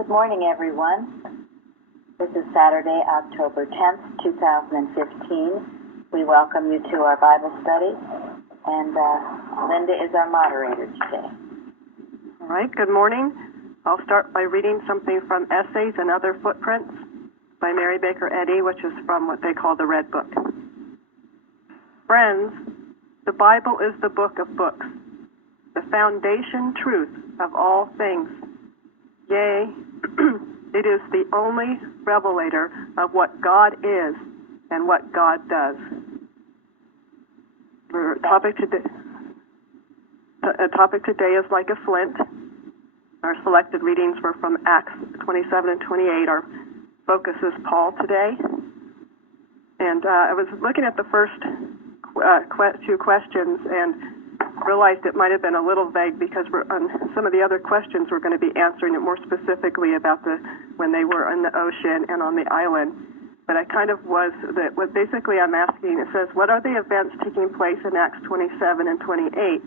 Good morning, everyone. This is Saturday, October 10th, 2015. We welcome you to our Bible study, and Linda is our moderator today. All right, good morning. I'll start by reading something from Essays and Other Footprints by Mary Baker Eddy, which is from what they call the Red Book. Friends, the Bible is the book of books, the foundation truth of all things. Yea, it is the only revelator of what God is and what God does. Our topic today is like a flint. Our selected readings were from Acts 27 and 28. Our focus is Paul today. And I was looking at the first two questions and realized it might have been a little vague because some of the other questions we're going to be answering it more specifically about when they were in the ocean and on the island. But I kind of what basically I'm asking, it says, what are the events taking place in Acts 27 and 28?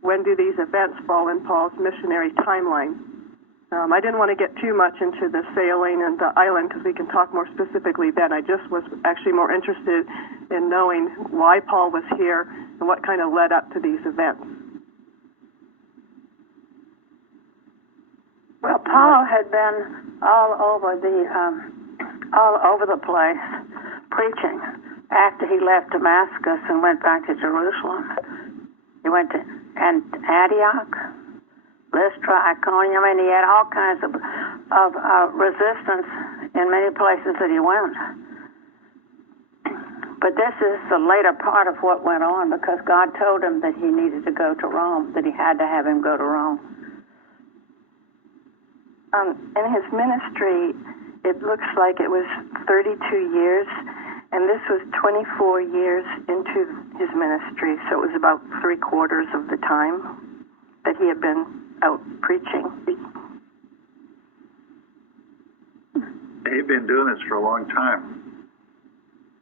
When do these events fall in Paul's missionary timeline? I didn't want to get too much into the sailing and the island because we can talk more specifically then. I just was actually more interested in knowing why Paul was here and what kind of led up to these events. Well, Paul had been all over the place preaching after he left Damascus and went back to Jerusalem. He went to Antioch, Lystra, Iconium, and he had all kinds of resistance in many places that he went. But this is the later part of what went on because God told him that he needed to go to Rome, that he had to have him go to Rome. In his ministry, it looks like it was 32 years, and this was 24 years into his ministry, so it was about 3/4 of the time that he had been out preaching. He'd been doing this for a long time.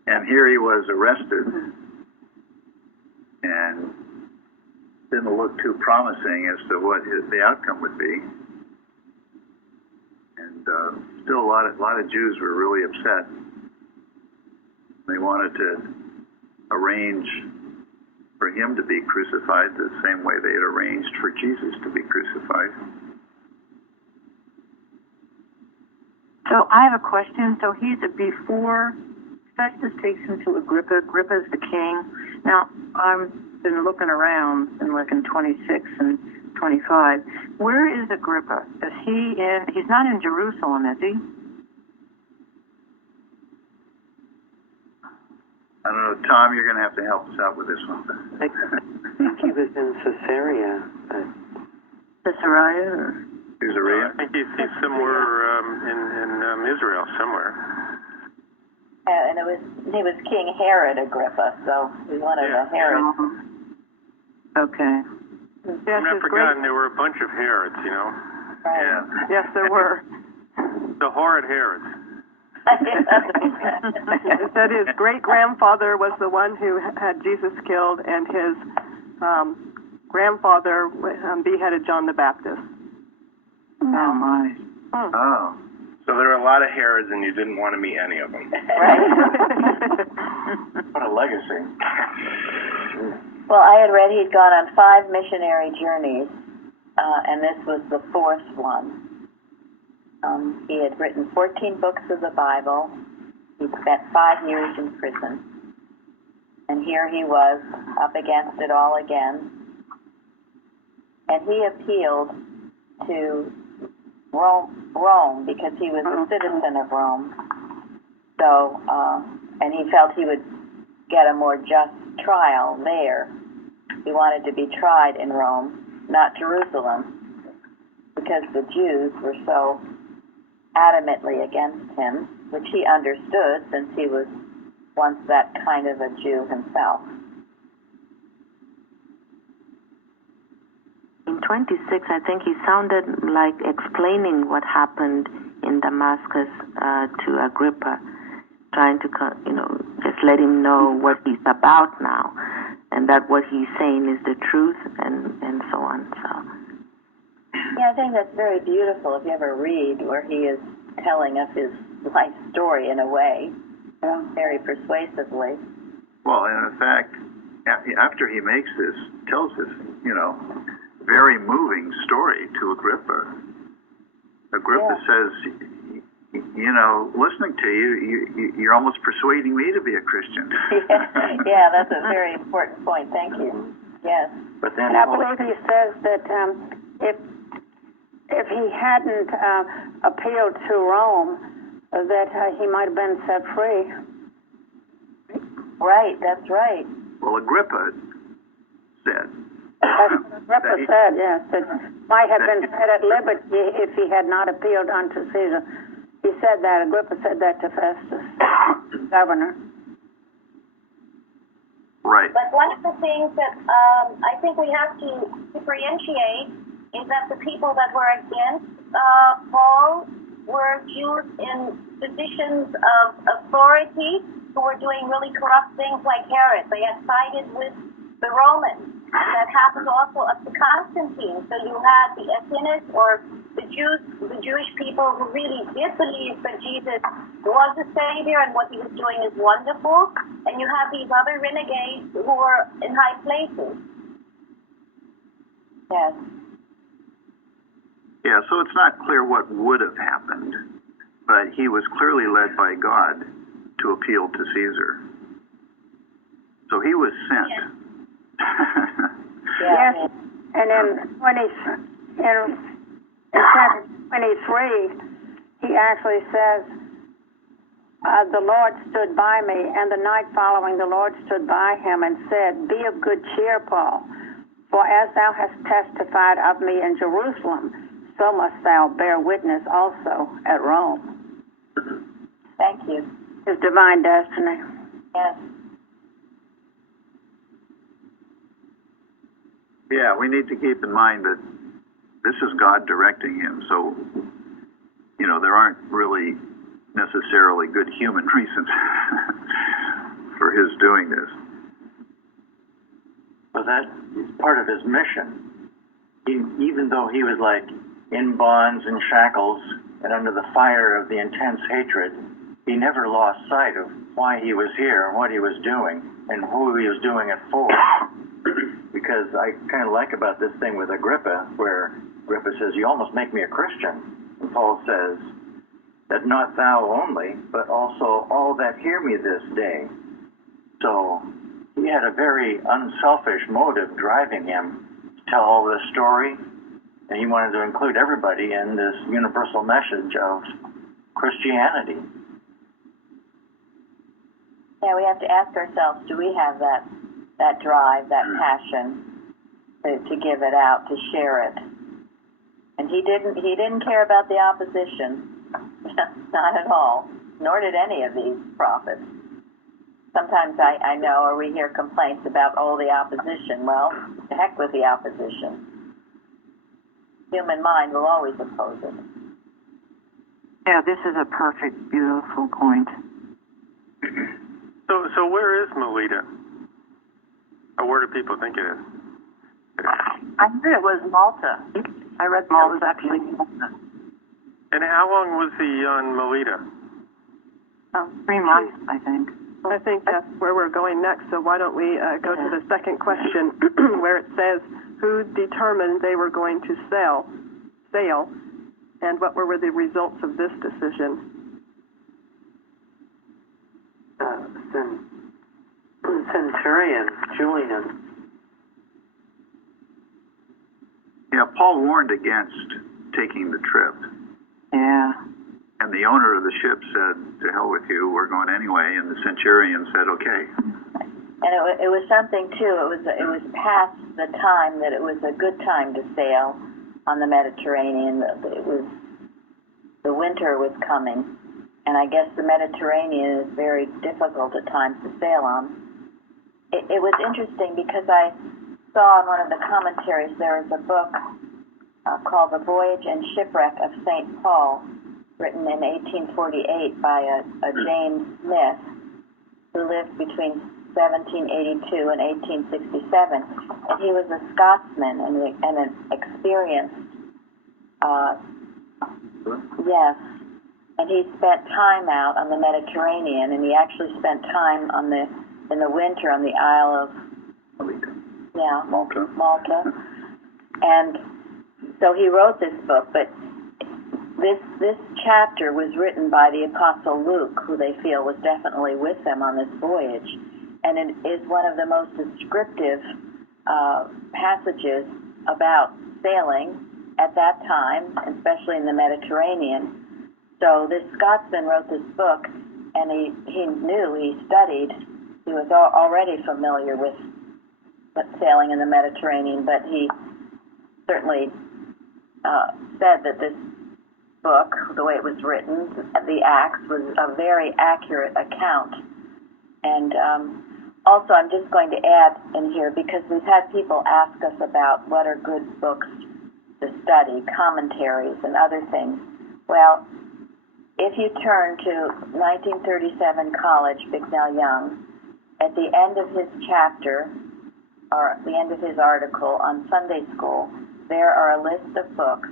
And here he was arrested, and didn't look too promising as to what the outcome would be. And still a lot of Jews were really upset. They wanted to arrange for him to be crucified the same way they had arranged for Jesus to be crucified. So I have a question. So he's before Festus takes him to Agrippa. Agrippa's the king. Now, I've been looking around and looking 26 and 25. Where is Agrippa? Is he in? He's not in Jerusalem, is he? I don't know, Tom, you're going to have to help us out with this one. I think he was in Caesarea. Caesarea? Or? Caesarea? I think he's somewhere in Israel, somewhere. And he was King Herod Agrippa, so he's one of the Herods. Okay. Yes, I've forgotten there were a bunch of Herods, you know. Right. Yeah. Yes, there were. The horrid Herods. That his great-grandfather was the one who had Jesus killed, and his grandfather beheaded John the Baptist. Oh, my. Oh. So there are a lot of Herods, and you didn't want to meet any of them. Right. What a legacy. Well, I had read he'd gone on 5 missionary journeys, and this was the 4th one. He had written 14 books of the Bible. He spent 5 years in prison. And here he was, up against it all again. And he appealed to Rome because he was a citizen of Rome. So, and he felt he would get a more just trial there. He wanted to be tried in Rome, not Jerusalem, because the Jews were so adamantly against him, which he understood since he was once that kind of a Jew himself. In 26, I think he sounded like explaining what happened in Damascus to Agrippa, trying to, just let him know what he's about now, and that what he's saying is the truth, and so on. So Yeah, I think that's very beautiful if you ever read where he is telling us his life story in a way, very persuasively. Well, and in fact, after he makes this, tells this, very moving story to Agrippa. Agrippa says, listening to you, you're almost persuading me to be a Christian. Yeah, that's a very important point. Thank you. Yes. But then, And I believe he says that if he hadn't appealed to Rome, that he might have been set free. Right, that's right. well, Agrippa said. That's what Agrippa said, yes, that might have been set at liberty if he had not appealed unto Caesar. He said that, Agrippa said that to Festus, governor. Right. But one of the things that I think we have to differentiate is that the people that were against Paul were Jews in positions of authority who were doing really corrupt things like Herod. They had sided with the Romans. That happened also up to Constantine. So you had the Essenists, or the Jewish people who really did believe that Jesus was a savior and what he was doing is wonderful. And you have these other renegades who were in high places. Yes. Yeah, so it's not clear what would have happened, but he was clearly led by God to appeal to Caesar. So he was sent. Yeah. Yes, and in chapter 23, he actually says, the Lord stood by me, and the night following the Lord stood by him and said, be of good cheer, Paul, for as thou hast testified of me in Jerusalem, so must thou bear witness also at Rome. Thank you. His divine destiny. Yes. Yeah, we need to keep in mind that this is God directing him. So, there aren't really necessarily good human reasons for his doing this. Well, that is part of his mission. Even though he was like in bonds and shackles and under the fire of the intense hatred, he never lost sight of why he was here and what he was doing and who he was doing it for. Because I kind of like about this thing with Agrippa, where Agrippa says, you almost make me a Christian. And Paul says, that not thou only, but also all that hear me this day. So he had a very unselfish motive driving him to tell all this story, and he wanted to include everybody in this universal message of Christianity. Yeah, we have to ask ourselves, do we have that drive, that passion to give it out, to share it? And he didn't care about the opposition. Not at all. Nor did any of these prophets. Sometimes I know, or we hear complaints about, the opposition. Well, the heck with the opposition. Human mind will always oppose it. Yeah, this is a perfect, beautiful point. So where is Melita? Or where do people think it is? I heard it was Malta. I read Malta was actually Malta. And how long was he on Melita? 3 months, I think. I think that's where we're going next, so why don't we go to the second question where it says, who determined they were going to sail, and what were the results of this decision? Centurion, Julian. Yeah, Paul warned against taking the trip. Yeah. And the owner of the ship said, to hell with you, we're going anyway. And the centurion said, okay. And it was something too. It was past the time that it was a good time to sail on the Mediterranean. The winter was coming, and I guess the Mediterranean is very difficult at times to sail on. It was interesting because I saw in one of the commentaries there was a book called The Voyage and Shipwreck of St. Paul, written in 1848 by a James Smith, who lived between 1782 and 1867. And he was a Scotsman and an experienced Yes. And he spent time out on the Mediterranean, and he actually spent time in the winter on the Isle of Malta. And so he wrote this book, but this chapter was written by the Apostle Luke, who they feel was definitely with them on this voyage, and it is one of the most descriptive passages about sailing at that time, especially in the Mediterranean. So this Scotsman wrote this book, and he studied, he was already familiar with sailing in the Mediterranean, but he certainly said that this book, the way it was written, the Acts, was a very accurate account. And also, I'm just going to add in here, because we've had people ask us about what are good books to study, commentaries and other things. Well, if you turn to 1937 College, Bicknell Young, at the end of his chapter, or the end of his article on Sunday School, there are a list of books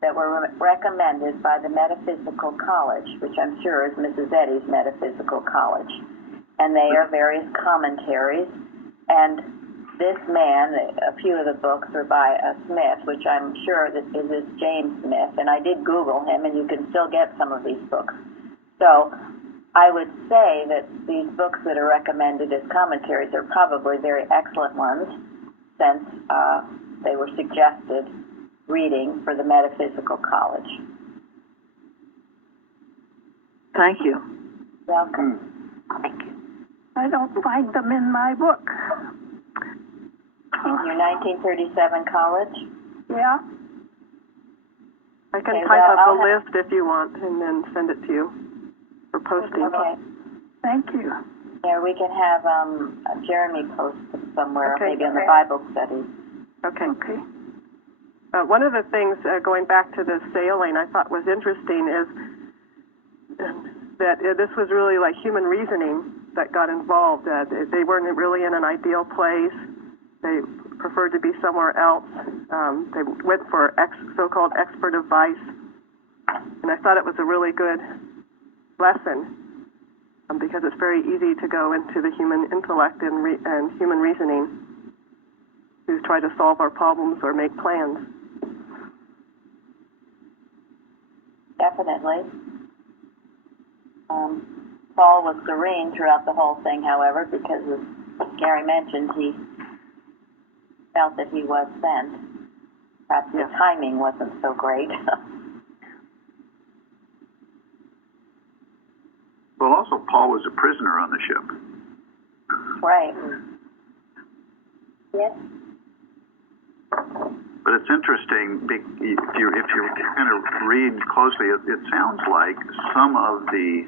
that were recommended by the Metaphysical College, which I'm sure is Mrs. Eddy's Metaphysical College. And they are various commentaries. And this man, a few of the books are by a Smith, which I'm sure that is this James Smith. And I did Google him, and you can still get some of these books. So I would say that these books that are recommended as commentaries are probably very excellent ones, since they were suggested reading for the Metaphysical College. Thank you. Welcome. Thank you. I don't find them in my book. In your 1937 college? Yeah. I can Okay, type well, up a list if you want, and then send it to you for posting. Okay. Thank you. Yeah, we can have Jeremy post them somewhere, Okay. maybe on the Bible study. Okay. One of the things, going back to the sailing, I thought was interesting is that this was really like human reasoning that got involved. They weren't really in an ideal place. They preferred to be somewhere else. They went for so-called expert advice. And I thought it was a really good lesson, because it's very easy to go into the human intellect and human reasoning to try to solve our problems or make plans. Definitely. Paul was serene throughout the whole thing, however, because as Gary mentioned, he felt that he was sent. Perhaps the timing wasn't so great. Well, also, Paul was a prisoner on the ship. Right. Yes. But it's interesting, if you kind of read closely, it sounds like some of the,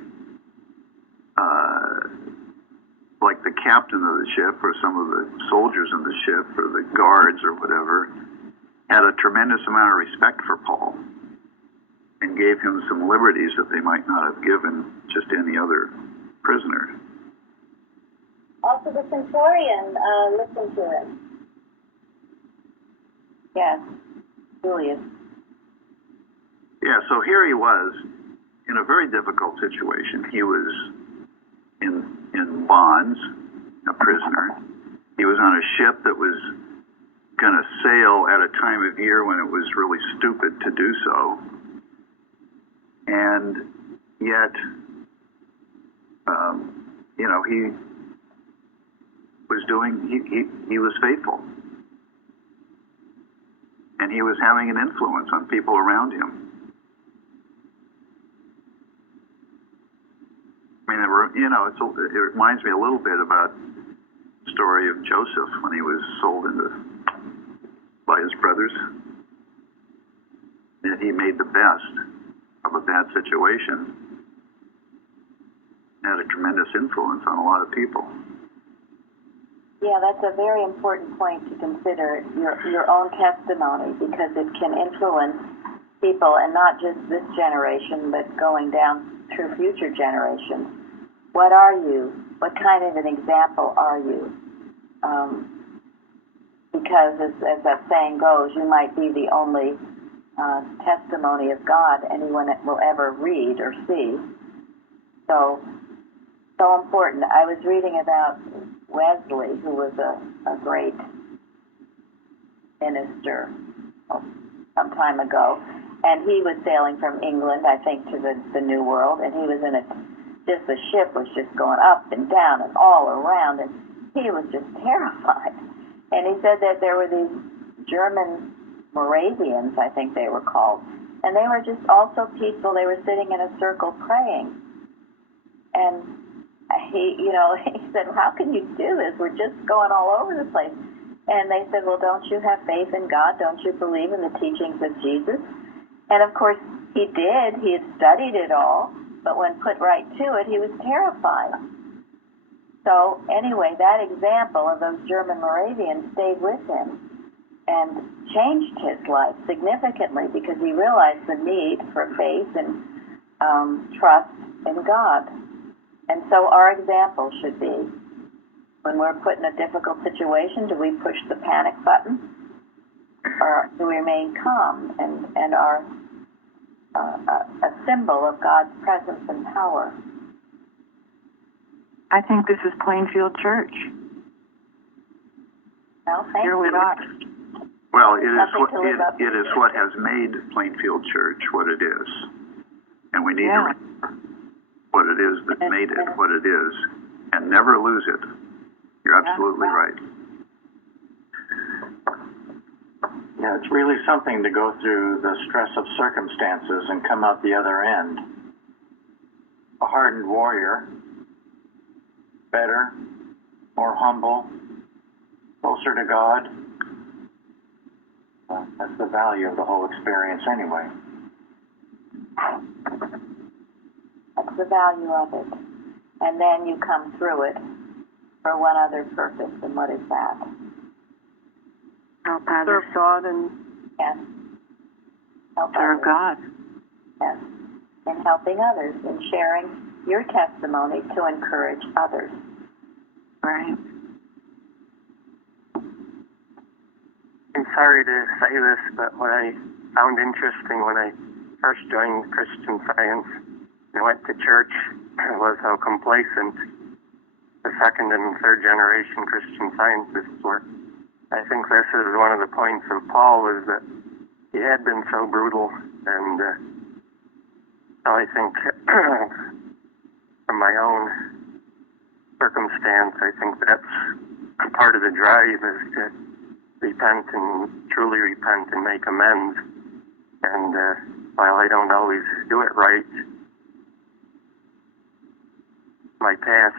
like the captain of the ship, or some of the soldiers in the ship, or the guards, or whatever, had a tremendous amount of respect for Paul, and gave him some liberties that they might not have given just any other prisoner. Also, the centurion listened to him. Yes. Julius. Yeah, so here he was in a very difficult situation. He was in bonds, a prisoner. He was on a ship that was going to sail at a time of year when it was really stupid to do so. And yet, he was he was faithful. And he was having an influence on people around him. I mean, it reminds me a little bit about the story of Joseph when he was sold by his brothers. And he made the best of a bad situation. Had a tremendous influence on a lot of people. Yeah, that's a very important point to consider, your own testimony, because it can influence people, and not just this generation, but going down through future generations. What are you? What kind of an example are you? Because as that saying goes, you might be the only testimony of God anyone will ever read or see. So important. I was reading about Wesley, who was a great minister some time ago, and he was sailing from England, I think, to the New World, and he was in the ship was just going up and down and all around, and he was just terrified. And he said that there were these German Moravians, I think they were called, and they were just all so peaceful. They were sitting in a circle praying. And he said, how can you do this? We're just going all over the place. And they said, well, don't you have faith in God? Don't you believe in the teachings of Jesus? And of course, he did. He had studied it all. But when put right to it, he was terrified. So anyway, that example of those German Moravians stayed with him and changed his life significantly because he realized the need for faith and trust in God. And so our example should be, when we're put in a difficult situation, do we push the panic button? Or do we remain calm and are a symbol of God's presence and power? I think this is Plainfield Church. Well, thank Here we you. are. Well, it is what has made Plainfield Church what it is. And we need to remember what it is that made it what it is and never lose it. You're absolutely right. Yeah, it's really something to go through the stress of circumstances and come out the other end. A hardened warrior, better, more humble, closer to God. Well, that's the value of the whole experience anyway. That's the value of it. And then you come through it for one other purpose, and what is that? Help serve God and Yes. Help serve others. God. Yes. And helping others and sharing your testimony to encourage others. Right. I'm sorry to say this, but what I found interesting when I first joined Christian Science and went to church was how complacent the second and third generation Christian Scientists were. I think this is one of the points of Paul, is that he had been so brutal, and I think from my own circumstance, I think that's part of the drive, is to repent and truly repent and make amends. And while I don't always do it right, my past,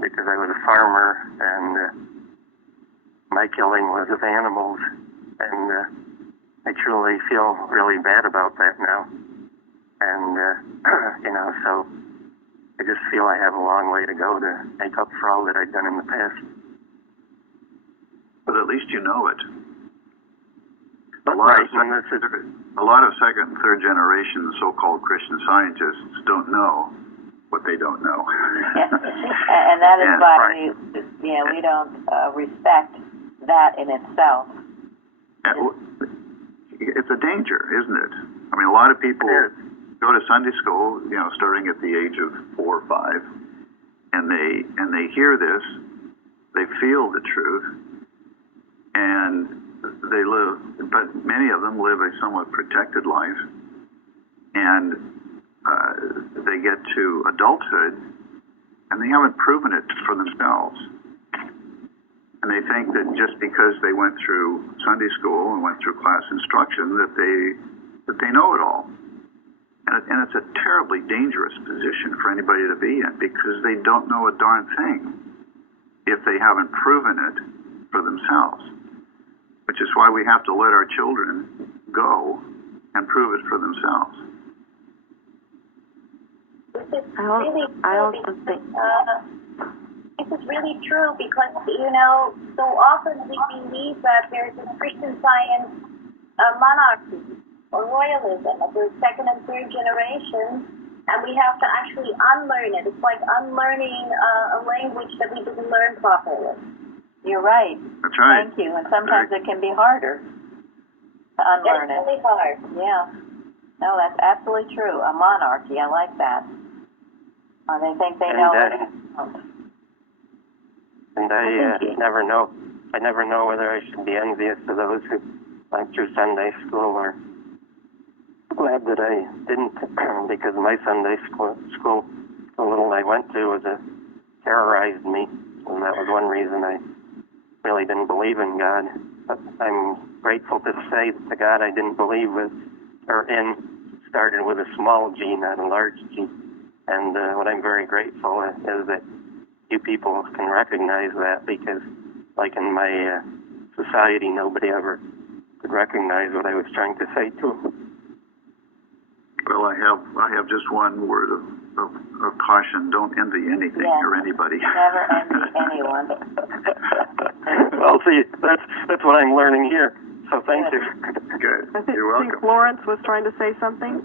because I was a farmer and my killing was of animals, and I truly feel really bad about that now. And, so I just feel I have a long way to go to make up for all that I've done in the past. But at least you know it. A Right, lot of second and third generation so-called Christian scientists don't know what they don't know. And that is why we don't respect that in itself. It's a danger, isn't it? I mean, a lot of people go to Sunday school, starting at the age of 4 or 5, and they hear this, they feel the truth, and they live, but many of them live a somewhat protected life, and they get to adulthood, and they haven't proven it for themselves. And they think that just because they went through Sunday school and went through class instruction that they know it all. And it's a terribly dangerous position for anybody to be in, because they don't know a darn thing if they haven't proven it for themselves. Which is why we have to let our children go and prove it for themselves. I also think this is really true, because so often we believe that there's a Christian Science monarchy or royalism of the second and third generation, and we have to actually unlearn it. It's like unlearning a language that we didn't learn properly. You're right. That's right. Thank you. And sometimes it can be harder. To unlearn It's it. really hard. Yeah. No, that's absolutely true. A monarchy. I like that. They think they know what it is. And I never know. I never know whether I should be envious of those who went through Sunday school or glad that I didn't, because my Sunday school, the little I went to, terrorized me, and that was one reason I really didn't believe in God. But I'm grateful to say that the God I didn't believe in started with a small g, not a large g. And what I'm very grateful is that you people can recognize that, because like in my society, nobody ever could recognize what I was trying to say to them. Well, I have just one word of caution: don't envy anything or anybody. Never envy anyone. Well, see, that's what I'm learning here. So thank you. Good. I You're welcome. think Florence was trying to say something.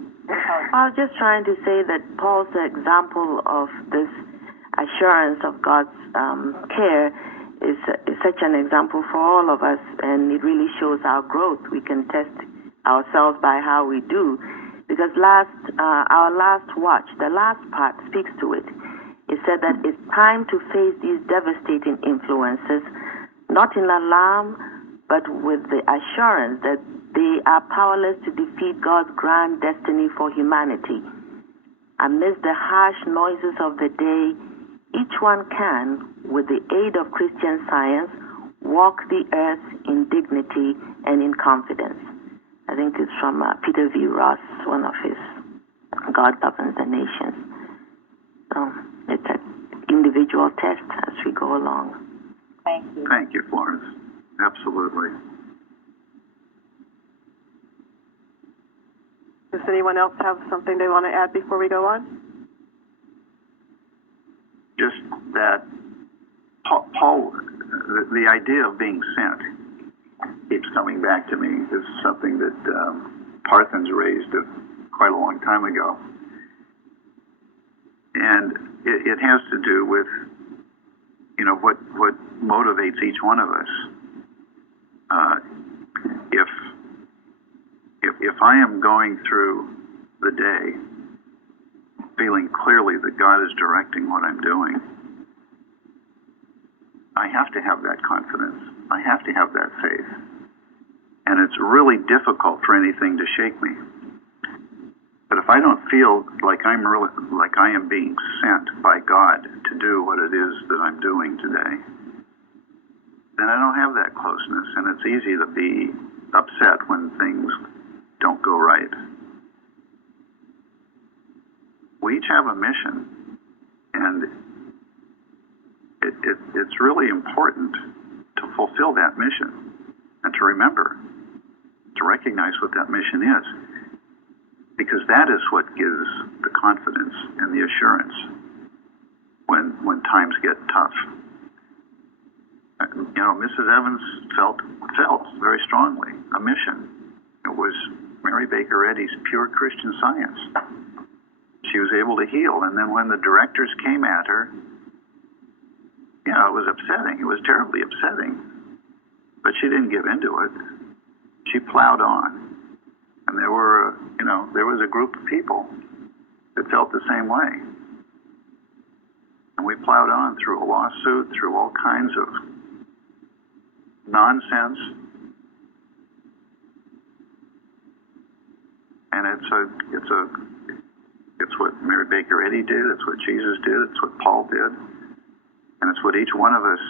I was just trying to say that Paul's example of this assurance of God's care is such an example for all of us, and it really shows our growth. We can test ourselves by how we do, because our last watch, the last part speaks to it. It said that it's time to face these devastating influences, not in alarm, but with the assurance that they are powerless to defeat God's grand destiny for humanity. Amidst the harsh noises of the day, each one can, with the aid of Christian Science, walk the earth in dignity and in confidence. I think it's from Peter V. Ross, one of his God Governs the Nations. So it's an individual test as we go along. Thank you. Thank you, Florence. Absolutely. Does anyone else have something they want to add before we go on? Just that Paul, the idea of being sent keeps coming back to me. This is something that Parthens raised quite a long time ago. And it has to do with, what motivates each one of us. If I am going through the day feeling clearly that God is directing what I'm doing, I have to have that confidence. I have to have that faith. And it's really difficult for anything to shake me. But if I don't feel like I am being sent by God to do what it is that I'm doing today, then I don't have that closeness, and it's easy to be upset when things don't go right. We each have a mission, and it's really important to fulfill that mission and to remember, to recognize what that mission is, because that is what gives the confidence and the assurance when times get tough. Mrs. Evans felt very strongly a mission. It was Mary Baker Eddy's pure Christian Science. She was able to heal, and then when the directors came at her, it was upsetting. It was terribly upsetting. But she didn't give into it. She plowed on. And there was a group of people that felt the same way. And we plowed on through a lawsuit, through all kinds of nonsense. And it's what Mary Baker Eddy did, it's what Jesus did, it's what Paul did, and it's what each one of us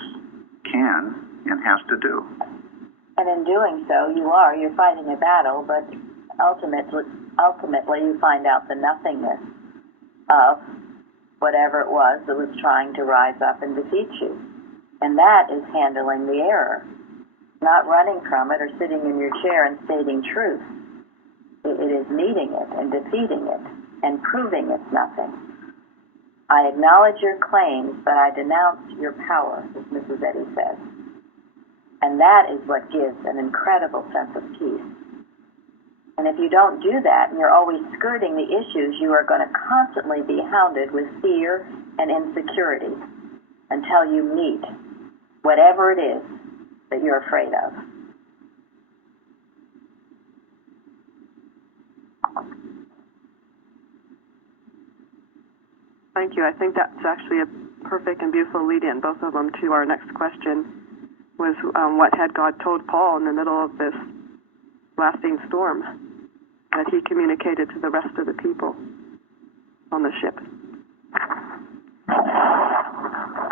can and has to do. And in doing so, you're fighting a battle, but ultimately you find out the nothingness of whatever it was that was trying to rise up and defeat you. And that is handling the error, not running from it or sitting in your chair and stating truth. It is meeting it and defeating it and proving it's nothing. I acknowledge your claims, but I denounce your power, as Mrs. Eddy says. And that is what gives an incredible sense of peace. And if you don't do that and you're always skirting the issues, you are going to constantly be hounded with fear and insecurity until you meet whatever it is that you're afraid of. Thank you. I think that's actually a perfect and beautiful lead-in, both of them, to our next question, was what had God told Paul in the middle of this lasting storm that he communicated to the rest of the people on the ship?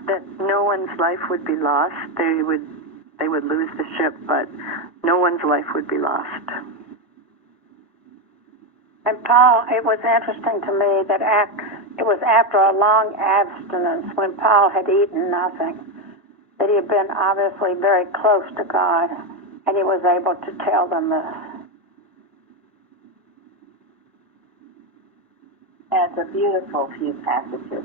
That no one's life would be lost. They would lose the ship, but no one's life would be lost. And Paul, it was interesting to me that it was after a long abstinence, when Paul had eaten nothing, that he had been obviously very close to God, and he was able to tell them this. And it's a beautiful few passages.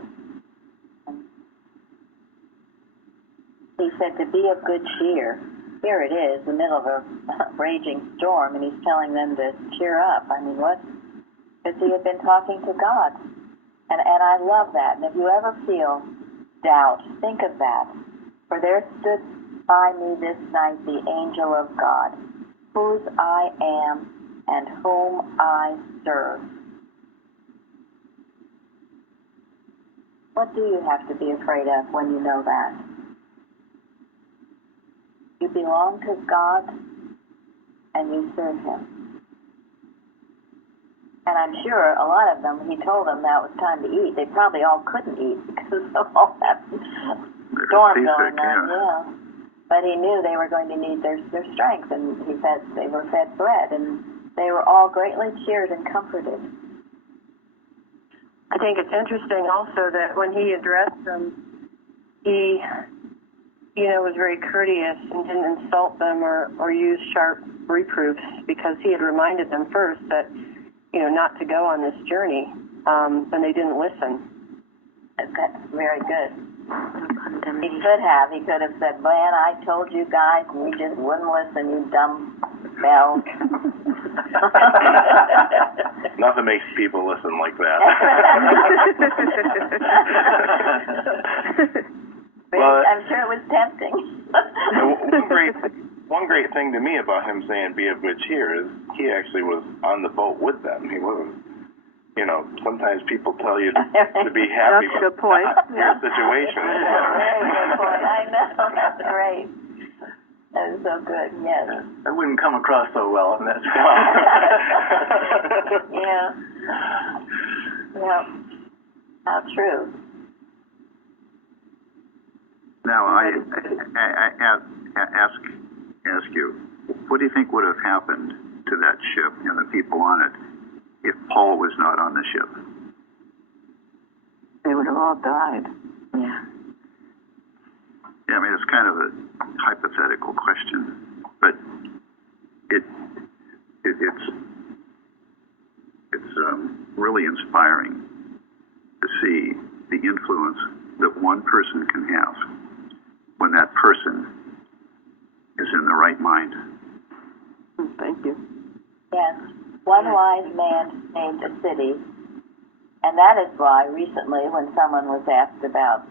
He said to be of good cheer. Here it is, the middle of a raging storm, and he's telling them to cheer up. I mean, what? Because he had been talking to God. And I love that. And if you ever feel doubt, think of that. For there stood by me this night the angel of God, whose I am and whom I serve. What do you have to be afraid of when you know that? You belong to God and you serve Him. And I'm sure a lot of them, he told them that it was time to eat. They probably all couldn't eat because of all that storm going on. Yeah. But he knew they were going to need their strength, and he said they were fed bread, and they were all greatly cheered and comforted. I think it's interesting also that when he addressed them, he, was very courteous and didn't insult them or use sharp reproofs, because he had reminded them first that, not to go on this journey, and they didn't listen. That's very good. He could have said, man, I told you guys, and you just wouldn't listen, you dumb bell. Nothing makes people listen like that. Well, I'm sure it was tempting. One great thing to me about him saying be of good cheer is he actually was on the boat with them. He wasn't, sometimes people tell you to be happy That's a good point. Your situation. Very good point. I know. That's great. That is so good, yes. That wouldn't come across so well in that. Yeah. Yeah. How true. Now, I ask you, what do you think would have happened to that ship and the people on it if Paul was not on the ship? They would have all died. Yeah. Yeah, I mean, it's kind of a hypothetical question, but it's really inspiring to see the influence that one person can have when that person is in the right mind. Thank you. Yes. One wise man named a city, and that is why recently when someone was asked about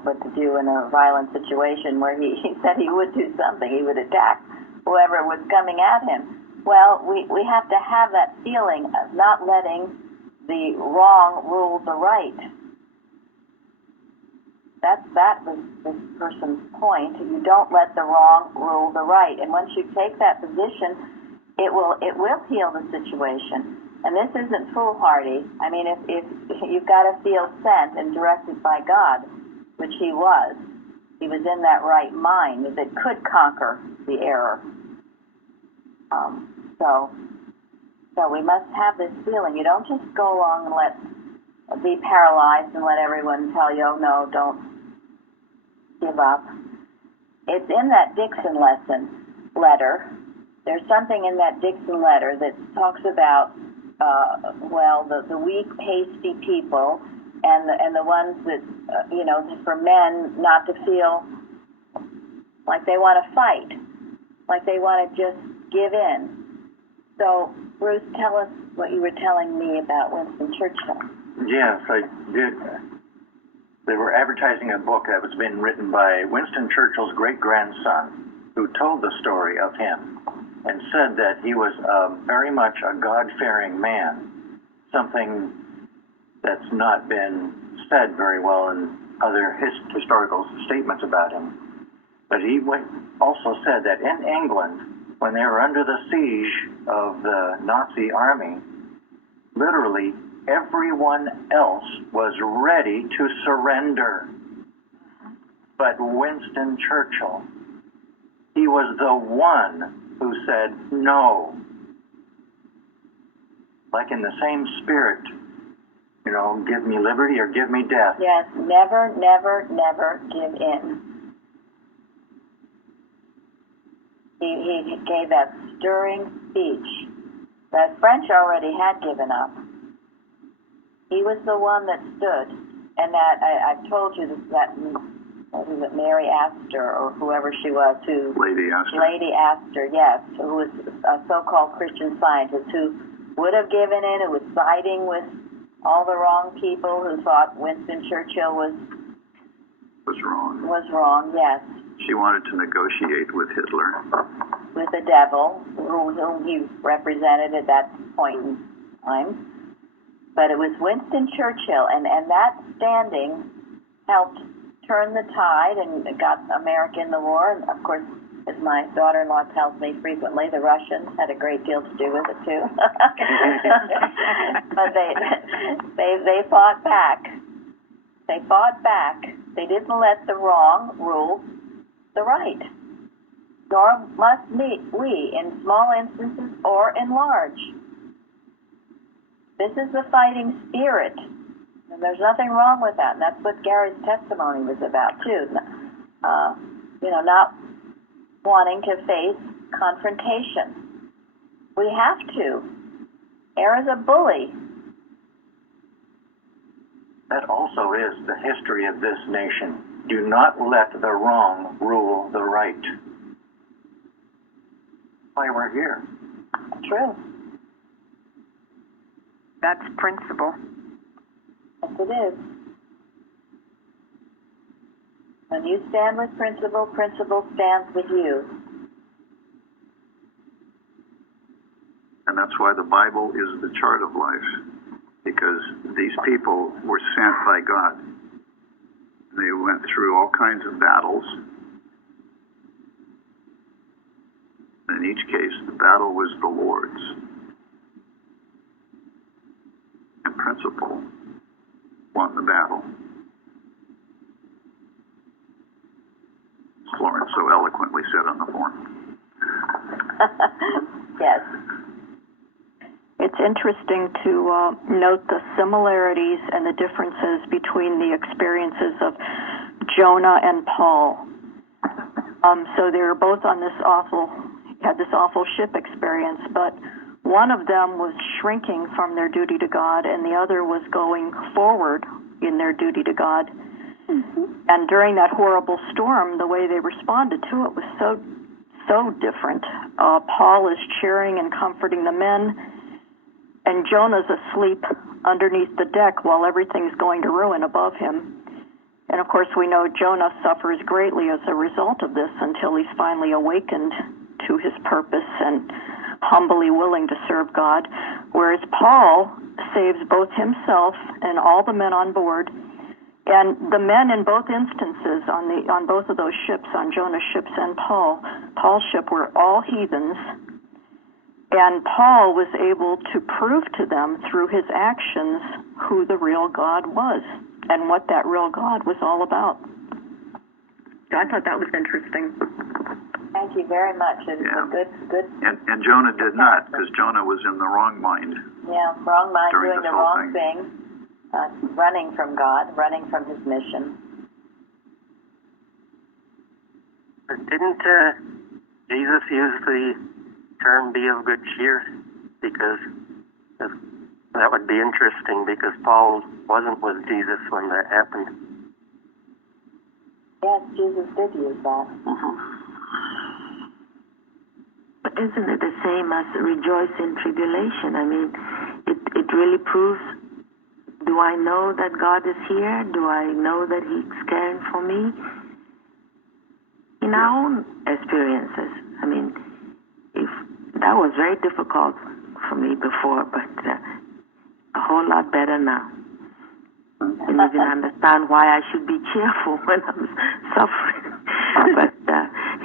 what to do in a violent situation where he said he would do something, he would attack whoever was coming at him. Well, we have to have that feeling of not letting the wrong rule the right. That was this person's point. You don't let the wrong rule the right. And once you take that position, it will heal the situation. And this isn't foolhardy. I mean, if you've got to feel sent and directed by God, which he was in that right mind that could conquer the error. So we must have this feeling. You don't just go along and be paralyzed and let everyone tell you, oh no, don't give up. It's in that Dixon letter. There's something in that Dixon letter that talks about the weak, pasty people, and the ones that for men not to feel like they want to fight, like they want to just give in. So, Bruce, tell us what you were telling me about Winston Churchill. Yes, I did. They were advertising a book that was being written by Winston Churchill's great-grandson, who told the story of him and said that he was very much a God-fearing man, something that's not been said very well in other historical statements about him. But he also said that in England, when they were under the siege of the Nazi army, literally everyone else was ready to surrender. But Winston Churchill, he was the one who said no. Like in the same spirit, you know, give me liberty or give me death. Yes, never, never, never give in. He gave that stirring speech that French already had given up. He was the one that stood, and that I've told you that what is it, Mary Astor or whoever she was, who Lady Astor. Lady Astor, yes, who was a so-called Christian Scientist who would have given in, who was siding with all the wrong people, who thought Winston Churchill was wrong. Was wrong, yes. She wanted to negotiate with Hitler. With the devil, whom he represented at that point in time. But it was Winston Churchill, and that standing helped turn the tide and got America in the war. And of course, as my daughter-in-law tells me frequently, the Russians had a great deal to do with it too. But they fought back. They fought back. They didn't let the wrong rule the right. Nor must we, in small instances or in large. This is the fighting spirit, and there's nothing wrong with that. And that's what Gary's testimony was about too. Not wanting to face confrontation. We have to. Err is a bully. That also is the history of this nation. Do not let the wrong rule the right. That's why we're here. True. That's principle. Yes, it is. When you stand with principle, principle stands with you. And that's why the Bible is the chart of life. Because these people were sent by God. They went through all kinds of battles. In each case, the battle was the Lord's. And principle won the battle. As Florence so eloquently said on the forum. Yes. It's interesting to note the similarities and the differences between the experiences of Jonah and Paul. So they were both on had this awful ship experience, but one of them was shrinking from their duty to God, and the other was going forward in their duty to God. Mm-hmm. And during that horrible storm, the way they responded to it was so different. Paul is cheering and comforting the men, and Jonah's asleep underneath the deck while everything's going to ruin above him. And of course, we know Jonah suffers greatly as a result of this until he's finally awakened to his purpose and humbly willing to serve God. Whereas Paul saves both himself and all the men on board. And the men in both instances on both of those ships, on Jonah's ships and Paul's ship, were all heathens. And Paul was able to prove to them through his actions who the real God was and what that real God was all about. I thought that was interesting. Thank you very much. It's a good. And Jonah did not, because Jonah was in the wrong mind. Yeah, wrong mind, doing the wrong thing. Running from God, running from his mission. Didn't Jesus use the term "be of good cheer"? Because that would be interesting, because Paul wasn't with Jesus when that happened. Yes, Jesus did use that. Mm-hmm. But isn't it the same as rejoice in tribulation? I mean, it really proves, do I know that God is here? Do I know that He's caring for me? In our own experiences, I mean, that was very difficult for me before, but a whole lot better now. didn't even understand why I should be cheerful when I'm suffering. But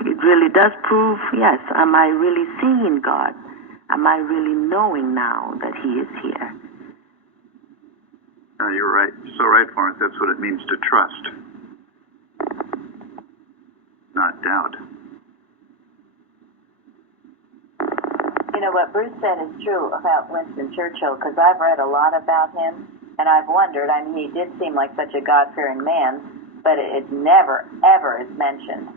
it really does prove, yes, am I really seeing God? Am I really knowing now that He is here? You're right. So right, Florence. That's what it means to trust, not doubt. You know, what Bruce said is true about Winston Churchill, because I've read a lot about him, and I've wondered, I mean, he did seem like such a God-fearing man, but it never, ever is mentioned.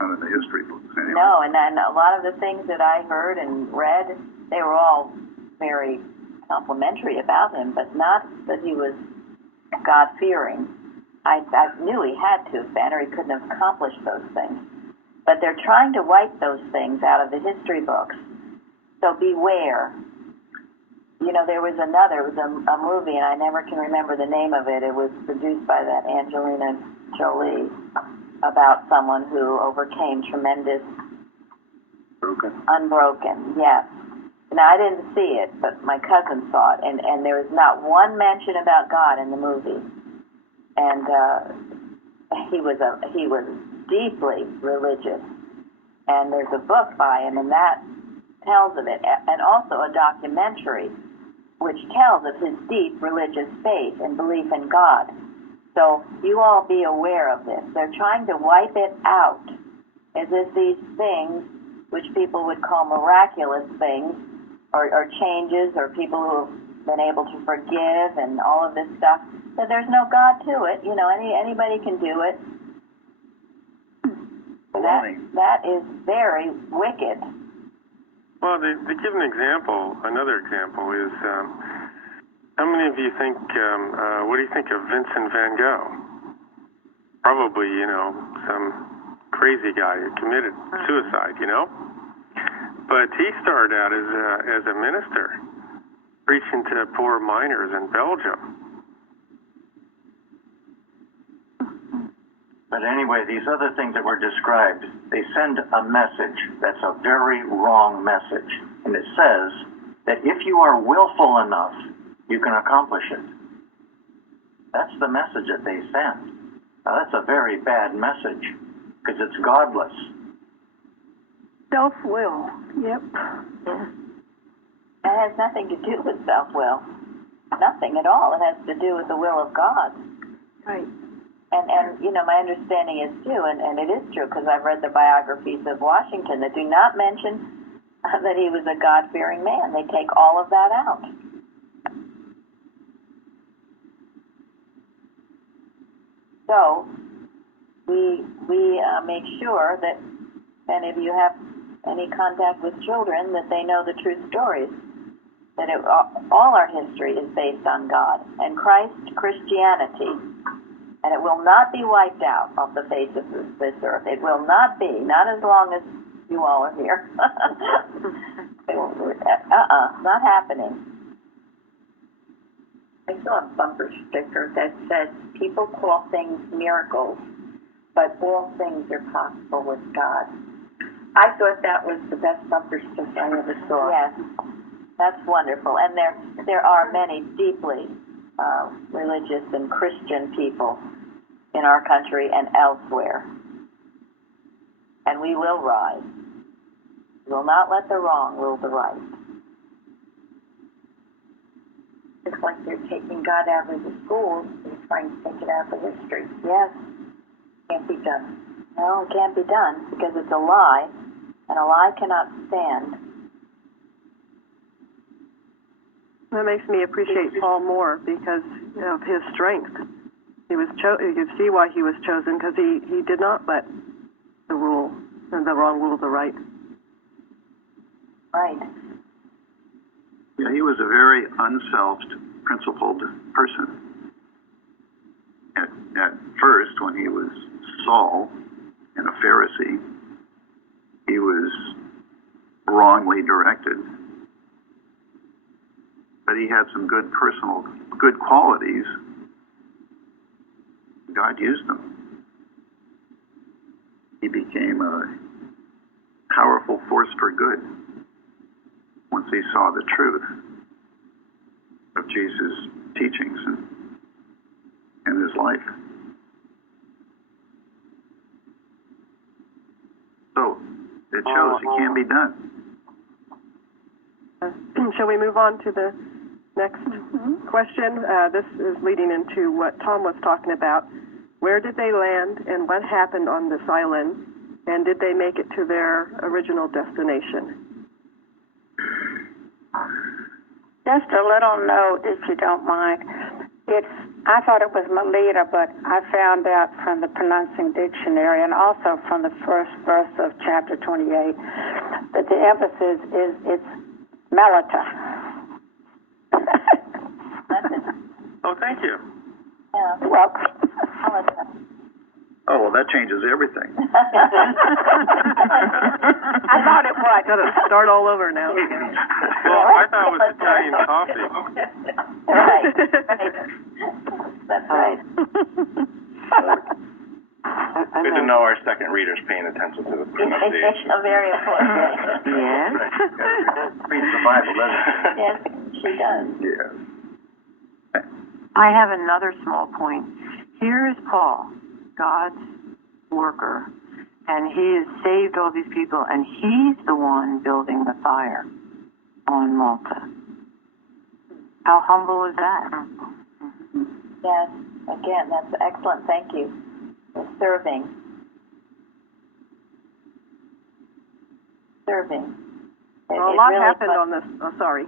Not in the history books, anyway. No, and a lot of the things that I heard and read, they were all very complimentary about him, but not that he was God-fearing. I knew he had to have been, or he couldn't have accomplished those things. But they're trying to wipe those things out of the history books. So beware. You know, there was a movie, and I never can remember the name of it. It was produced by that Angelina Jolie, about someone who overcame tremendous... Unbroken, yes. Now, I didn't see it, but my cousin saw it, and there was not one mention about God in the movie. And he was deeply religious, and there's a book by him, and that tells of it, and also a documentary which tells of his deep religious faith and belief in God. So you all be aware of this. They're trying to wipe it out as if these things, which people would call miraculous things, or changes, or people who have been able to forgive and all of this stuff, that there's no God to it. You know, anybody can do it. That is very wicked. Well, they give an example. Another example is, how many of you think, what do you think of Vincent van Gogh? Probably, you know, some crazy guy who committed suicide, you know? But he started out as a minister, preaching to poor miners in Belgium. But anyway, these other things that were described, they send a message that's a very wrong message. And it says that if you are willful enough, you can accomplish it. That's the message that they send. Now, that's a very bad message, because it's godless. Self-will. Yep. Yeah. It has nothing to do with self-will. Nothing at all. It has to do with the will of God. Right. And you know, my understanding is too, and it is true, because I've read the biographies of Washington that do not mention that he was a God-fearing man. They take all of that out. So we make sure that if any of you have any contact with children, that they know the true stories. That all our history is based on God and Christianity. And it will not be wiped out off the face of this earth. It will not be, not as long as you all are here. Not happening. I saw a bumper sticker that says, people call things miracles, but all things are possible with God. I thought that was the best bumper sticker I ever saw. Yes, that's wonderful. And there are many deeply religious and Christian people in our country and elsewhere. And we will rise. We will not let the wrong rule the right. It's like they're taking God out of the schools and trying to take it out of the history. Yes. Can't be done. No, it can't be done because it's a lie, and a lie cannot stand. That makes me appreciate Paul more because of his strength. He was you can see why he was chosen, because he did not let the wrong rule the right. Right. Yeah, he was a very unselfed, principled person. At first, when he was Saul and a Pharisee, he was wrongly directed. But he had some good qualities. God used them. He became a powerful force for good once he saw the truth of Jesus' teachings. And shows it can be done. Shall we move on to the next question? This is leading into what Tom was talking about. Where did they land and what happened on this island? And did they make it to their original destination? Just a little note, if you don't mind. I thought it was Melita, but I found out from the Pronouncing Dictionary and also from the first verse of chapter 28 that the emphasis is it's Melita. Oh, thank you. Yeah. You're welcome. Melita. Oh, well, that changes everything. I thought it was. Got to start all over now. Well, I thought it was Italian coffee. Right. That's right. Good to know our second reader's paying attention to the pronunciation. Very important. Yes. Reads the Bible, doesn't it? Yes, she does. Yeah. I have another small point. Here is Paul, God's worker, and he has saved all these people, and he's the one building the fire on Malta. How humble is that? Yes. Again, that's excellent. Thank you. Serving. Serving. Well, a lot happened on this. Oh, sorry.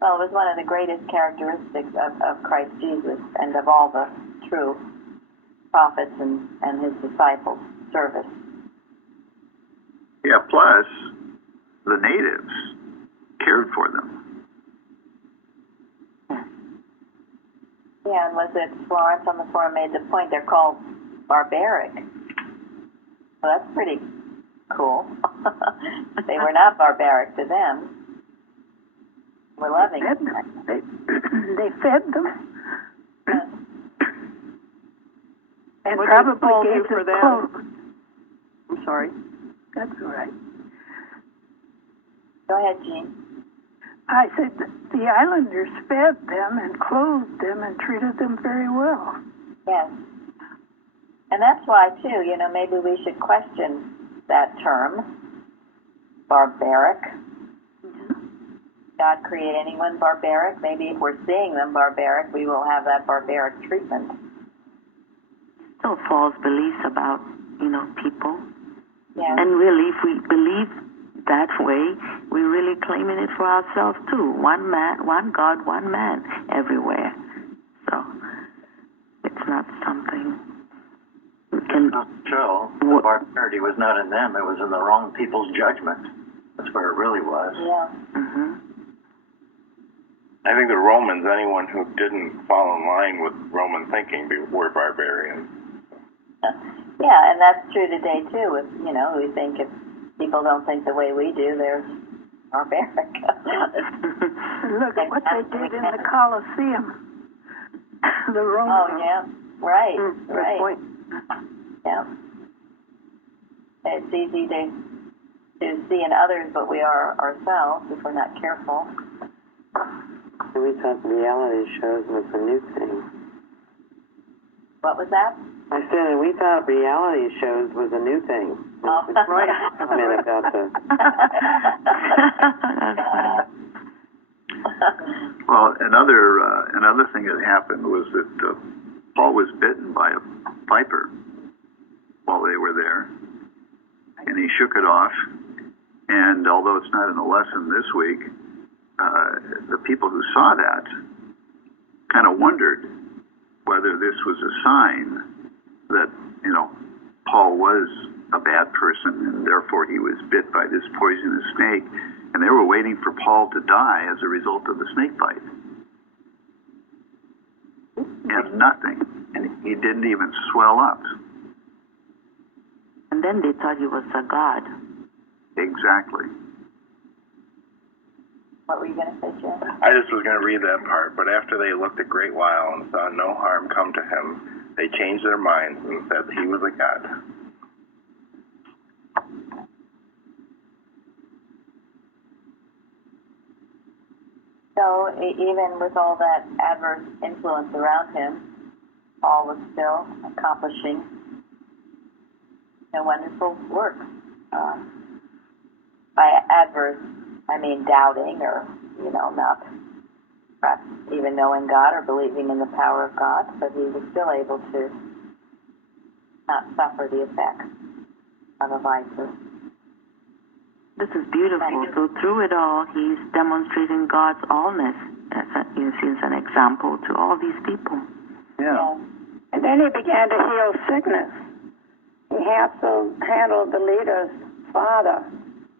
Well, it was one of the greatest characteristics of Christ Jesus and of all the true prophets and his disciples, service. Yeah, plus the natives cared for them. Yeah, and was it Florence on the forum made the point they're called barbaric? Well, that's pretty cool. They were not barbaric to them. We're loving. They fed them. Yes. And What probably did Paul gave do for them them? clothes. I'm sorry. That's all right. Go ahead, Jean. I said the islanders fed them and clothed them and treated them very well. Yes. And that's why, too, maybe we should question that term, barbaric. God create anyone barbaric? Maybe if we're seeing them barbaric, we will have that barbaric treatment. Still false beliefs about, people. Yeah. And really, if we believe that way, we're really claiming it for ourselves too. One man, one God, one man everywhere. So it's not something we can show the barbarity was not in them, it was in the wrong people's judgment. That's where it really was. Yeah. Mm-hmm. I think the Romans, anyone who didn't fall in line with Roman thinking, were barbarians. Yeah, and that's true today too. If we think if people don't think the way we do, they're barbaric. Look at what they did in the Colosseum. The Romans. Oh yeah, right, right. Good point. Yeah, it's easy to see in others what we are ourselves if we're not careful. We thought reality shows was a new thing. What was that? I said we thought reality shows was a new thing. Oh. Right. I mean about the. Well, another thing that happened was that Paul was bitten by a viper while they were there, and he shook it off. And although it's not in the lesson this week, the people who saw that kind of wondered whether this was a sign that, Paul was a bad person and therefore he was bit by this poisonous snake, and they were waiting for Paul to die as a result of the snake bite. And nothing. And he didn't even swell up. And then they thought he was a god. Exactly. What were you going to say, Jim? I just was going to read that part, but after they looked a great while and saw no harm come to him, they changed their minds and said he was a god. So even with all that adverse influence around him, Paul was still accomplishing wonderful work. by adverse, I mean doubting or, not perhaps even knowing God or believing in the power of God, but he was still able to not suffer the effects of a viper. This is beautiful. So through it all, he's demonstrating God's allness as an example to all these people. Yeah. And then he began to heal sickness. He handled the leader's father,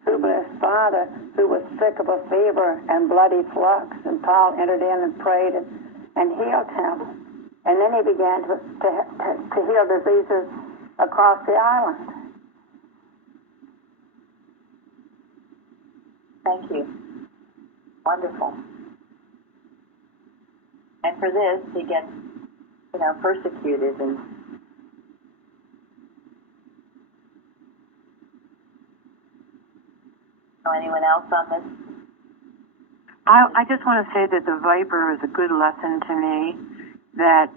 Publius' father, who was sick of a fever and bloody flux, and Paul entered in and prayed and healed him. And then he began to heal diseases across the island. Thank you. Wonderful. And for this, he gets, persecuted and anyone else on this? I just want to say that the viper is a good lesson to me that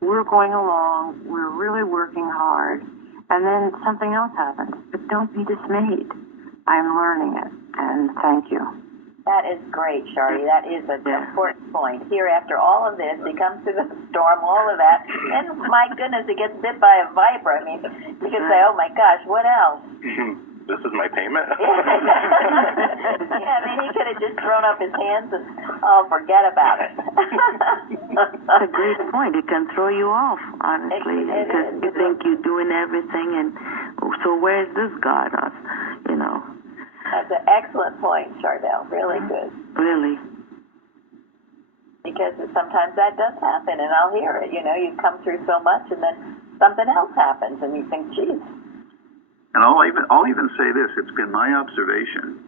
we're going along, we're really working hard, and then something else happens. But don't be dismayed. I'm learning it, and thank you. That is great, Shardy. That is an important point. Here, after all of this, he comes through the storm, all of that, and my goodness, he gets bit by a viper. I mean, you could say, oh my gosh, what else? This is my payment? Yeah, I mean, he could have just thrown up his hands and, forget about it. That's a great point. It can throw you off, honestly, because you think you're doing everything, and so where is this God? That's an excellent point, Chardell. Really good. Really. Because sometimes that does happen, and I'll hear it. You come through so much, and then something else happens, and you think, geez. And I'll even say this: it's been my observation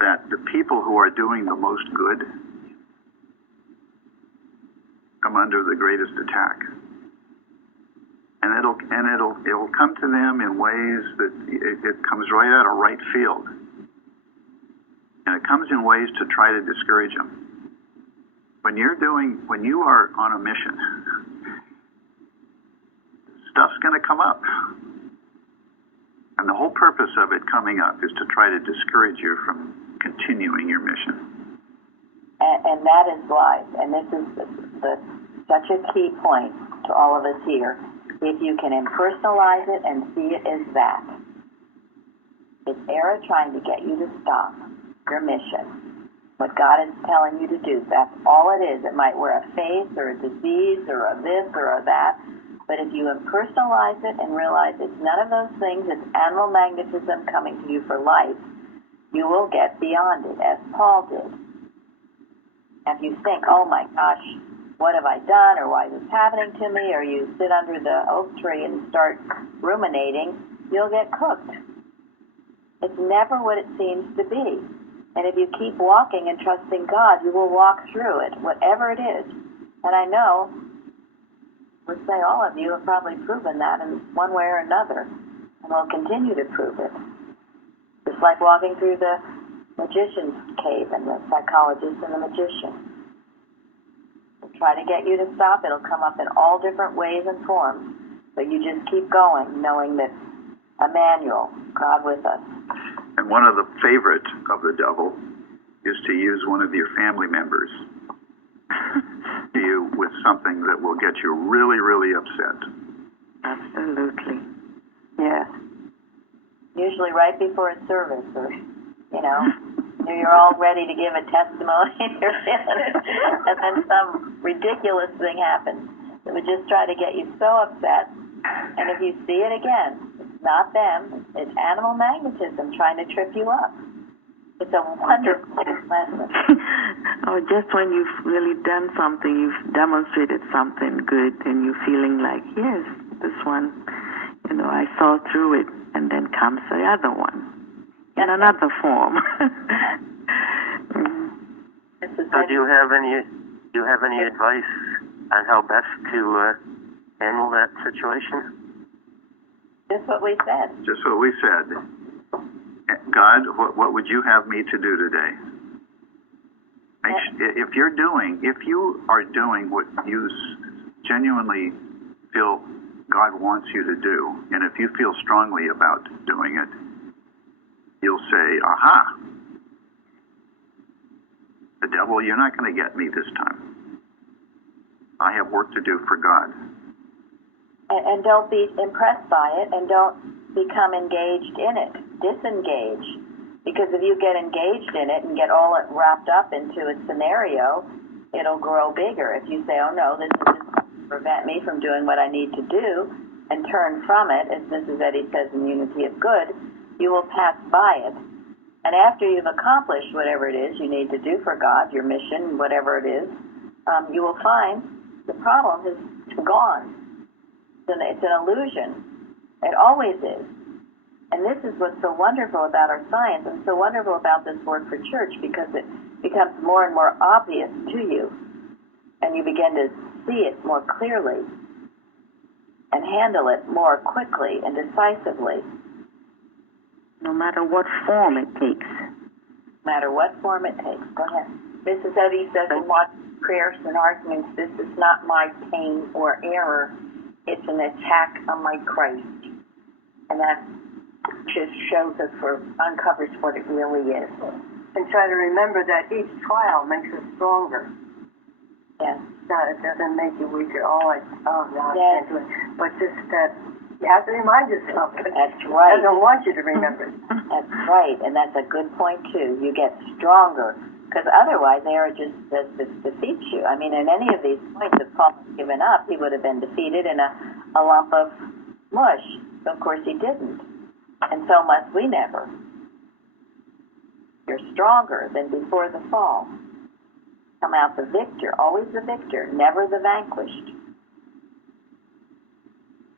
that the people who are doing the most good come under the greatest attack, and it'll come to them in ways that it comes right out of right field, and it comes in ways to try to discourage them. When you are on a mission, stuff's going to come up. And the whole purpose of it coming up is to try to discourage you from continuing your mission. And that is wise. And this is such a key point to all of us here. If you can impersonalize it and see it as that, it's error trying to get you to stop your mission. What God is telling you to do, that's all it is. It might wear a face or a disease or a this or a that. But if you impersonalize it and realize it's none of those things, it's animal magnetism coming to you for life, you will get beyond it, as Paul did. If you think, oh my gosh, what have I done, or why is this happening to me, or you sit under the oak tree and start ruminating, you'll get cooked. It's never what it seems to be. And if you keep walking and trusting God, you will walk through it, whatever it is. And I know, would say all of you have probably proven that in one way or another, and will continue to prove it. Just like walking through the magician's cave and the psychologist and the magician. They'll try to get you to stop. It'll come up in all different ways and forms, but you just keep going, knowing that Emmanuel, God with us. And one of the favorites of the devil is to use one of your family members to you with something that will get you really, really upset. Absolutely. Yes. Usually right before a service, or, you're all ready to give a testimony and you're feeling it, and then some ridiculous thing happens that would just try to get you so upset. And if you see it again, it's not them, it's animal magnetism trying to trip you up. It's a wonderful lesson. Just when you've really done something, you've demonstrated something good, and you're feeling like, yes, this one, I saw through it, and then comes the other one in another form. So do you have any advice on how best to handle that situation? Just what we said. Just what we said. God, what would you have me to do today? If you are doing what you genuinely feel God wants you to do, and if you feel strongly about doing it, you'll say, aha, the devil, you're not going to get me this time. I have work to do for God. And don't be impressed by it, and don't become engaged in it. Disengage. Because if you get engaged in it and get all wrapped up into a scenario, it'll grow bigger. If you say, oh no, this is just to prevent me from doing what I need to do, and turn from it, as Mrs. Eddy says in Unity of Good, you will pass by it. And after you've accomplished whatever it is you need to do for God, your mission, whatever it is, you will find the problem is gone. It's an illusion. It always is. And this is what's so wonderful about our science and so wonderful about this work for church, because it becomes more and more obvious to you, and you begin to see it more clearly and handle it more quickly and decisively. No matter what form it takes. No matter what form it takes. Go ahead. Mrs. Eddy says in watching prayers and arguments, this is not my pain or error. It's an attack on my Christ. And that just shows us, uncovers what it really is. And try to remember that each trial makes us stronger. Yes. It doesn't make you weaker. I yes. can't do it. But just that you have to remind yourself. That's right. I don't want you to remember it. That's right, and that's a good point too. You get stronger, because otherwise error just defeats you. I mean, in any of these points, if Paul had given up, he would have been defeated in a lump of mush. But of course he didn't, and so must we never. You're stronger than before the fall. Come out the victor, always the victor, never the vanquished.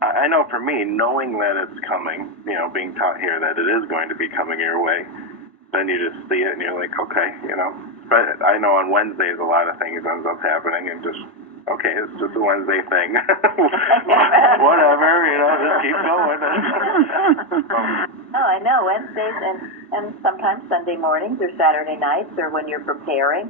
I know for me, knowing that it's coming, being taught here that it is going to be coming your way, then you just see it and you're like, okay, But I know on Wednesdays a lot of things ends up happening and just, okay, it's just a Wednesday thing. Whatever, just keep going. I know, Wednesdays and sometimes Sunday mornings or Saturday nights, or when you're preparing,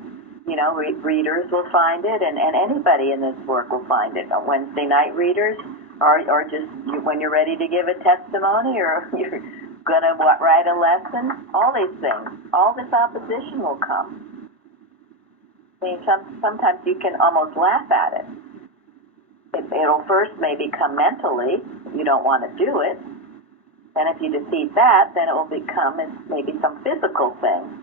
readers will find it, and anybody in this work will find it. Wednesday night readers, or just when you're ready to give a testimony, or you're going to write a lesson, all these things, all this opposition will come. I mean, sometimes you can almost laugh at it. It'll first maybe come mentally, you don't want to do it, and if you defeat that, then it will become maybe some physical thing.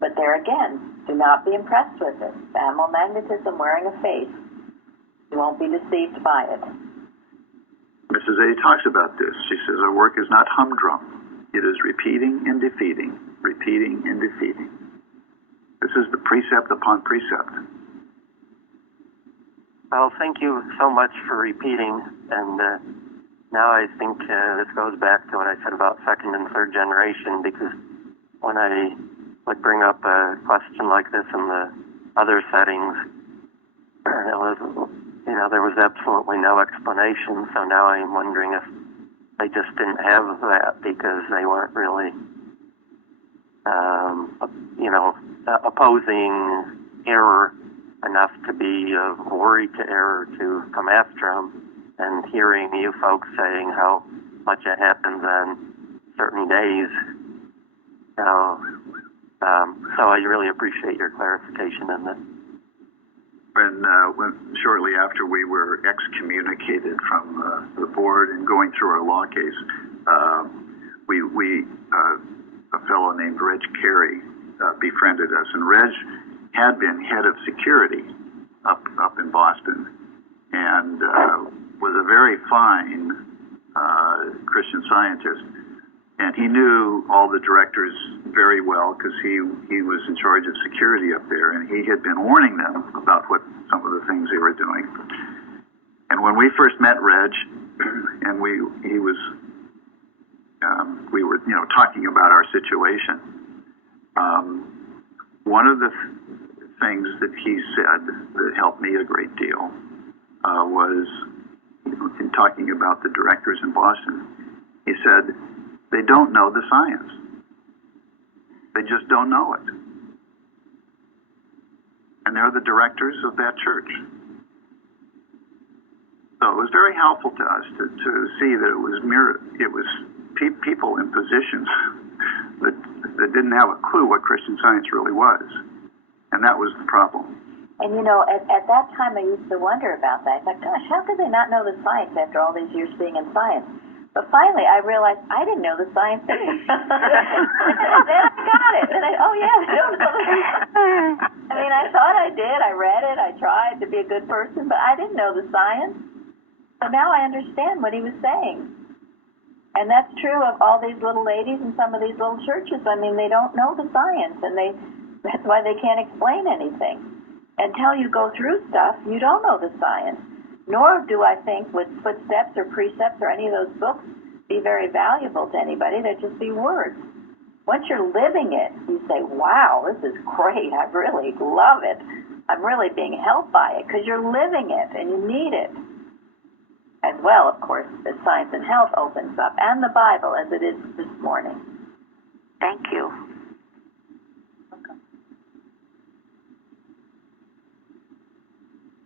But there again, do not be impressed with it. Animal magnetism wearing a face. You won't be deceived by it. Mrs. A talks about this. She says our work is not humdrum. It is repeating and defeating, repeating and defeating. This is the precept upon precept. Well, thank you so much for repeating. And now I think this goes back to what I said about second and third generation, because when I would bring up a question like this in the other settings, there was absolutely no explanation. So now I'm wondering if they just didn't have that because they weren't really, opposing error enough to be a worry to error to come after them. And hearing you folks saying how much it happens on certain days, so I really appreciate your clarification in this. When shortly after we were excommunicated from the board and going through our law case, a fellow named Reg Carey befriended us, and Reg had been head of security up in Boston, and was a very fine Christian Scientist. And he knew all the directors very well because he was in charge of security up there, and he had been warning them about some of the things they were doing. And when we first met Reg, and we were talking about our situation, one of the things that he said that helped me a great deal was, in talking about the directors in Boston, he said, they don't know the science. They just don't know it. And they're the directors of that church. So it was very helpful to us to see that it was people in positions that didn't have a clue what Christian Science really was. And that was the problem. And you know, at that time I used to wonder about that. I thought, gosh, how could they not know the science after all these years being in science? But finally I realized I didn't know the science either. And then I got it. And oh yeah, I don't know the science. I mean, I thought I did. I read it. I tried to be a good person, but I didn't know the science. So now I understand what he was saying. And that's true of all these little ladies in some of these little churches. I mean, they don't know the science, and that's why they can't explain anything. Until you go through stuff, you don't know the science. Nor do I think would footsteps or precepts or any of those books be very valuable to anybody. They'd just be words. Once you're living it, you say, wow, this is great. I really love it. I'm really being helped by it because you're living it and you need it. As well, of course, as Science and Health opens up, and the Bible as it is this morning. Thank you.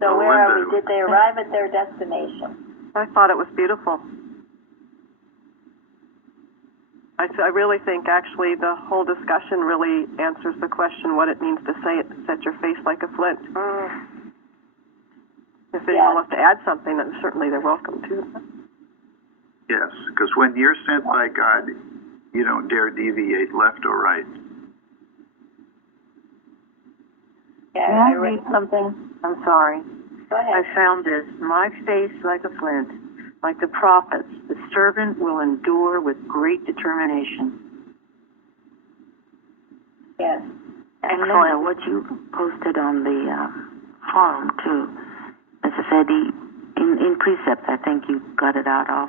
So where are we? Did they arrive at their destination? I thought it was beautiful. I really think actually the whole discussion really answers the question what it means to say it, set your face like a flint. If anyone wants to add something, then certainly they're welcome to. Yes, because when you're sent by God, you don't dare deviate left or right. Yeah, Can I read something? I'm sorry. Go ahead. I found this. My face like a flint, like the prophets, the servant will endure with great determination. Yes. And Linda, what you posted on the forum too, Mrs. Eddy, in precepts, I think you got it out of.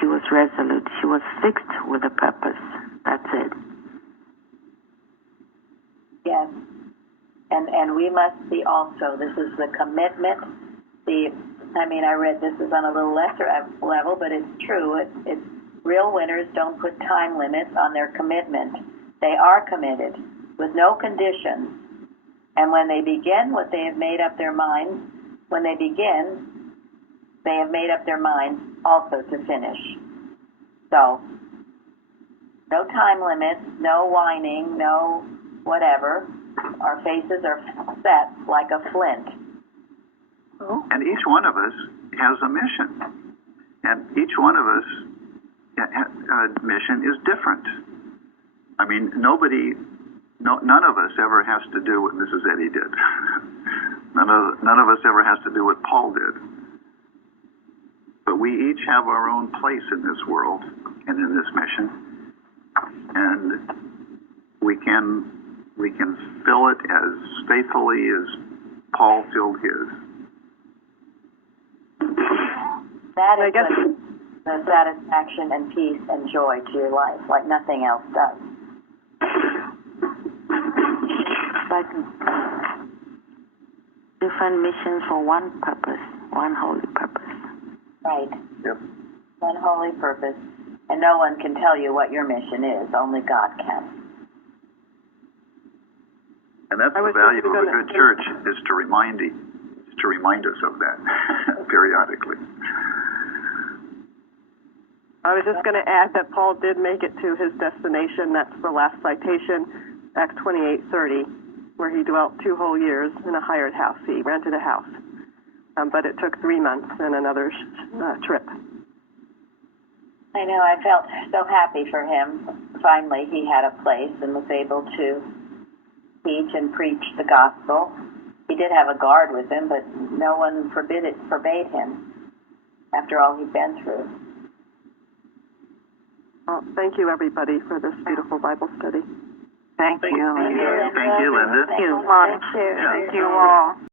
She was resolute. She was fixed with a purpose. That's it. Yes. And we must be also. This is the commitment. I read this is on a little lesser level, but it's true. It's real winners don't put time limits on their commitment. They are committed with no conditions. And when they begin what they have made up their minds, when they begin, they have made up their minds also to finish. So, no time limits, no whining, no whatever. Our faces are set like a flint. And each one of us has a mission. And each one of us mission is different. I mean, none of us ever has to do what Mrs. Eddy did. None of us ever has to do what Paul did. But we each have our own place in this world and in this mission. And we can fill it as faithfully as Paul filled his. That is the satisfaction and peace and joy to your life, like nothing else does. Like different missions for one purpose, one holy purpose. Right. Yep. One holy purpose. And no one can tell you what your mission is. Only God can. And that's the value of a good church, is to remind us of that periodically. I was just going to add that Paul did make it to his destination. That's the last citation, Acts 28:30, where he dwelt 2 whole years in a hired house. He rented a house. But it took 3 months and another trip. I know. I felt so happy for him. Finally, he had a place and was able to teach and preach the gospel. He did have a guard with him, but no one forbade him after all he'd been through. Well, thank you, everybody, for this beautiful Bible study. Thank you. Thank you, Linda. Thank you all.